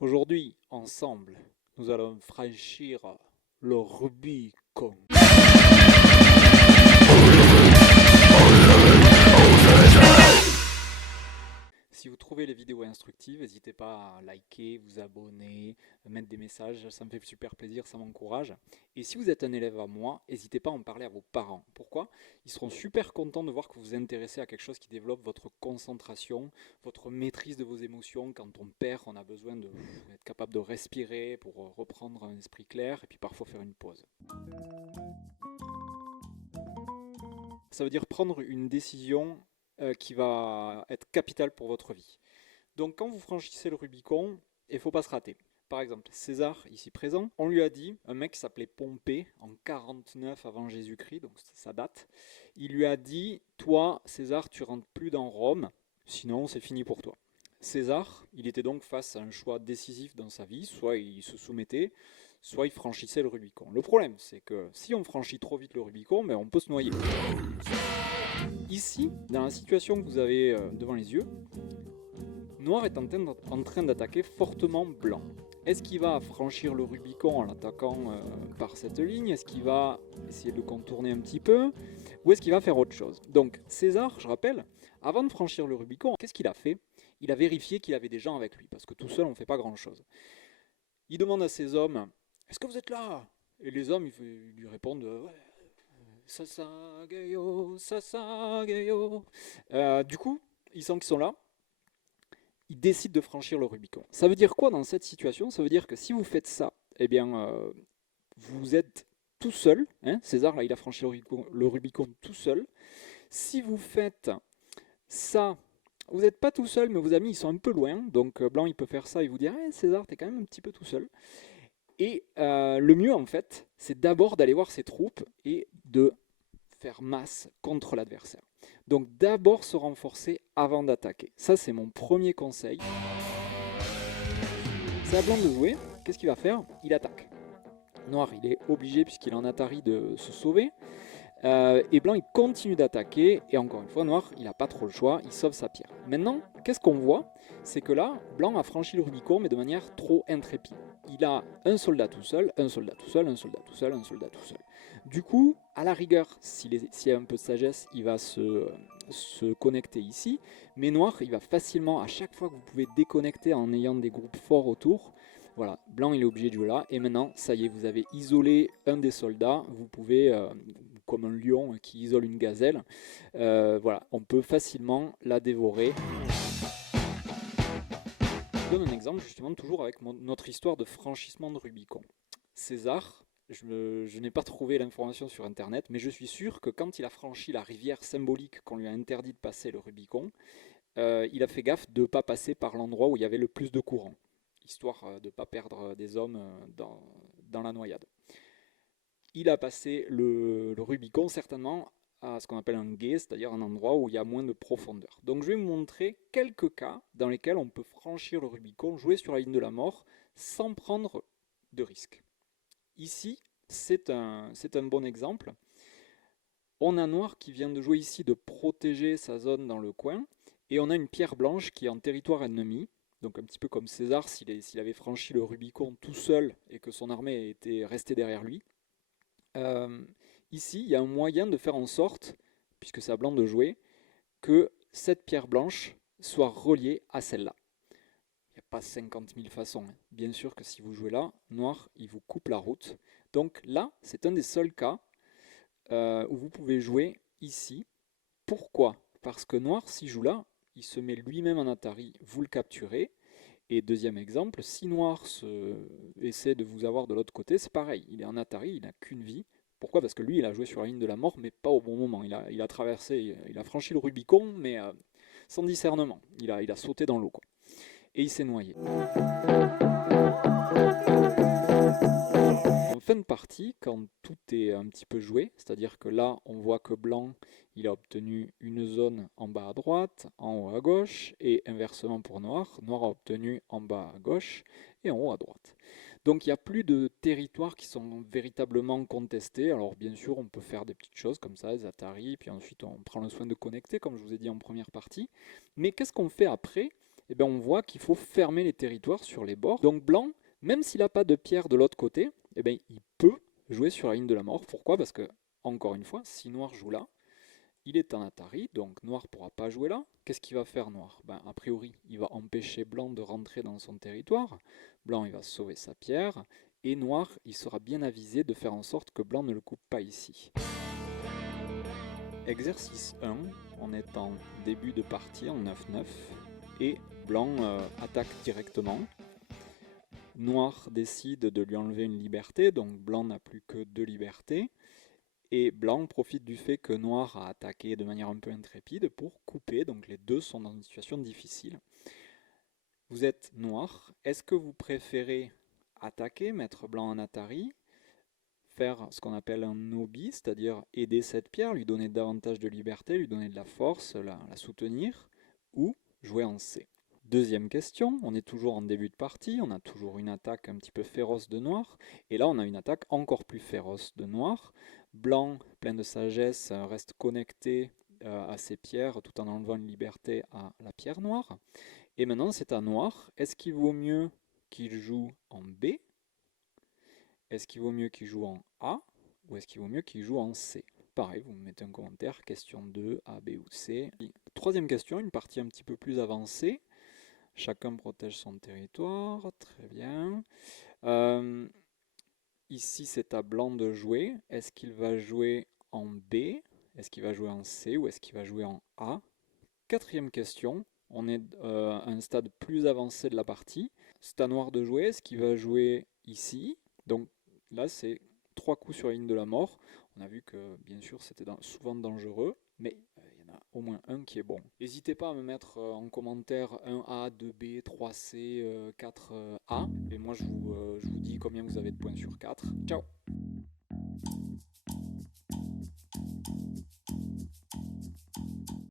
Aujourd'hui, ensemble, nous allons franchir le Rubicon. Si vous trouvez les vidéos instructives, n'hésitez pas à liker, vous abonner, mettre des messages, ça me fait super plaisir, ça m'encourage. Et si vous êtes un élève à moi, n'hésitez pas à en parler à vos parents. Pourquoi? Ils seront super contents de voir que vous vous intéressez à quelque chose qui développe votre concentration, votre maîtrise de vos émotions. Quand on perd, on a besoin d'être capable de respirer pour reprendre un esprit clair et puis parfois faire une pause. Ça veut dire prendre une décision qui va être capitale pour votre vie. Donc quand vous franchissez le Rubicon, il ne faut pas se rater. Par exemple, César, ici présent, on lui a dit, un mec qui s'appelait Pompée, en 49 avant Jésus-Christ, donc ça date, il lui a dit, toi, César, tu rentres plus dans Rome, sinon c'est fini pour toi. César, il était donc face à un choix décisif dans sa vie, soit il se soumettait, soit il franchissait le Rubicon. Le problème, c'est que si on franchit trop vite le Rubicon, on peut se noyer. Ici, dans la situation que vous avez devant les yeux, Noir est en train d'attaquer fortement Blanc. Est-ce qu'il va franchir le Rubicon en l'attaquant par cette ligne? Est-ce qu'il va essayer de le contourner un petit peu? Ou est-ce qu'il va faire autre chose? Donc César, je rappelle, avant de franchir le Rubicon, qu'est-ce qu'il a fait? Il a vérifié qu'il avait des gens avec lui, parce que tout seul on ne fait pas grand-chose. Il demande à ses hommes, est-ce que vous êtes là? Et les hommes ils lui répondent, ouais, Sasagayo, Sasagayo. Du coup, ils sentent qu'ils sont là. Ils décident de franchir le Rubicon. Ça veut dire quoi dans cette situation? Ça veut dire que si vous faites ça, eh bien, vous êtes tout seul. Hein. César, là, il a franchi le Rubicon tout seul. Si vous faites ça, vous n'êtes pas tout seul, mais vos amis, ils sont un peu loin. Donc, Blanc, il peut faire ça et vous dire, hey, César, t'es quand même un petit peu tout seul. Et le mieux, en fait, c'est d'abord d'aller voir ses troupes et de faire masse contre l'adversaire. Donc d'abord se renforcer avant d'attaquer. Ça, c'est mon premier conseil. C'est à Blanc de jouer. Qu'est-ce qu'il va faire? Il attaque. Noir, il est obligé, puisqu'il est en Atari, de se sauver. Et Blanc, il continue d'attaquer. Et encore une fois, Noir, il n'a pas trop le choix. Il sauve sa pierre. Maintenant, qu'est-ce qu'on voit? C'est que là, Blanc a franchi le Rubicon, mais de manière trop intrépide. Il a un soldat tout seul, un soldat tout seul, un soldat tout seul, un soldat tout seul. Du coup, à la rigueur, s'il y a un peu de sagesse, il va se connecter ici. Mais Noir, il va facilement, à chaque fois que vous pouvez déconnecter en ayant des groupes forts autour, voilà, Blanc il est obligé de jouer là. Et maintenant, ça y est, vous avez isolé un des soldats. Vous pouvez, comme un lion qui isole une gazelle, voilà, on peut facilement la dévorer. Je donne un exemple justement toujours avec notre histoire de franchissement de Rubicon. César, je n'ai pas trouvé l'information sur internet, mais je suis sûr que quand il a franchi la rivière symbolique qu'on lui a interdit de passer le Rubicon, il a fait gaffe de ne pas passer par l'endroit où il y avait le plus de courant, histoire de ne pas perdre des hommes dans la noyade. Il a passé le Rubicon certainement à ce qu'on appelle un gué, c'est-à-dire un endroit où il y a moins de profondeur. Donc je vais vous montrer quelques cas dans lesquels on peut franchir le Rubicon, jouer sur la ligne de la mort sans prendre de risque. Ici, c'est un bon exemple. On a Noir qui vient de jouer ici de protéger sa zone dans le coin, et on a une pierre blanche qui est en territoire ennemi, donc un petit peu comme César s'il avait franchi le Rubicon tout seul et que son armée était restée derrière lui. Ici, il y a un moyen de faire en sorte, puisque c'est à Blanc de jouer, que cette pierre blanche soit reliée à celle-là. Il n'y a pas 50 000 façons. Bien sûr que si vous jouez là, Noir, il vous coupe la route. Donc là, c'est un des seuls cas où vous pouvez jouer ici. Pourquoi? Parce que Noir, s'il joue là, il se met lui-même en Atari, vous le capturez. Et deuxième exemple, si Noir essaie de vous avoir de l'autre côté, c'est pareil, il est en Atari, il n'a qu'une vie. Pourquoi? Parce que lui, il a joué sur la ligne de la mort, mais pas au bon moment. Il a traversé, il a franchi le Rubicon, mais sans discernement. Il a sauté dans l'eau, quoi. Et il s'est noyé. En fin de partie, quand tout est un petit peu joué, c'est-à-dire que là, on voit que Blanc, il a obtenu une zone en bas à droite, en haut à gauche, et inversement pour Noir, Noir a obtenu en bas à gauche et en haut à droite. Donc il n'y a plus de territoires qui sont véritablement contestés. Alors bien sûr, on peut faire des petites choses comme ça, des Atari, puis ensuite on prend le soin de connecter, comme je vous ai dit en première partie. Mais qu'est-ce qu'on fait après? eh bien on voit qu'il faut fermer les territoires sur les bords. Donc blanc, même s'il n'a pas de pierre de l'autre côté, eh bien il peut jouer sur la ligne de la mort. Pourquoi? Parce que, encore une fois, si noir joue là, il est en Atari, donc noir ne pourra pas jouer là. Qu'est-ce qu'il va faire noir? Ben, a priori, il va empêcher blanc de rentrer dans son territoire. Blanc, il va sauver sa pierre. Et noir, il sera bien avisé de faire en sorte que blanc ne le coupe pas ici. Exercice 1, on est en début de partie en 9-9 et blanc attaque directement. Noir décide de lui enlever une liberté, donc blanc n'a plus que 2 libertés. Et blanc profite du fait que noir a attaqué de manière un peu intrépide pour couper, donc les deux sont dans une situation difficile. Vous êtes noir, est-ce que vous préférez attaquer, mettre blanc en Atari, faire ce qu'on appelle un obi, c'est-à-dire aider cette pierre, lui donner davantage de liberté, lui donner de la force, la soutenir, ou jouer en C? Deuxième question, on est toujours en début de partie, on a toujours une attaque un petit peu féroce de noir, et là on a une attaque encore plus féroce de noir. Blanc, plein de sagesse, reste connecté à ses pierres tout en enlevant une liberté à la pierre noire. Et maintenant c'est à noir, est-ce qu'il vaut mieux qu'il joue en B? Est-ce qu'il vaut mieux qu'il joue en A? Ou est-ce qu'il vaut mieux qu'il joue en C? Pareil, vous me mettez un commentaire, question 2, A, B ou C. Troisième question, une partie un petit peu plus avancée. Chacun protège son territoire, très bien. Ici, c'est à blanc de jouer. Est-ce qu'il va jouer en B? Est-ce qu'il va jouer en C? Ou est-ce qu'il va jouer en A? Quatrième question, on est à un stade plus avancé de la partie. C'est à noir de jouer. Est-ce qu'il va jouer ici? Donc là, c'est 3 coups sur la ligne de la mort. On a vu que, bien sûr, c'était souvent dangereux, mais il y en a au moins un qui est bon. N'hésitez pas à me mettre en commentaire 1A, 2B, 3C, 4A. Et moi, je vous dis combien vous avez de points sur 4. Ciao!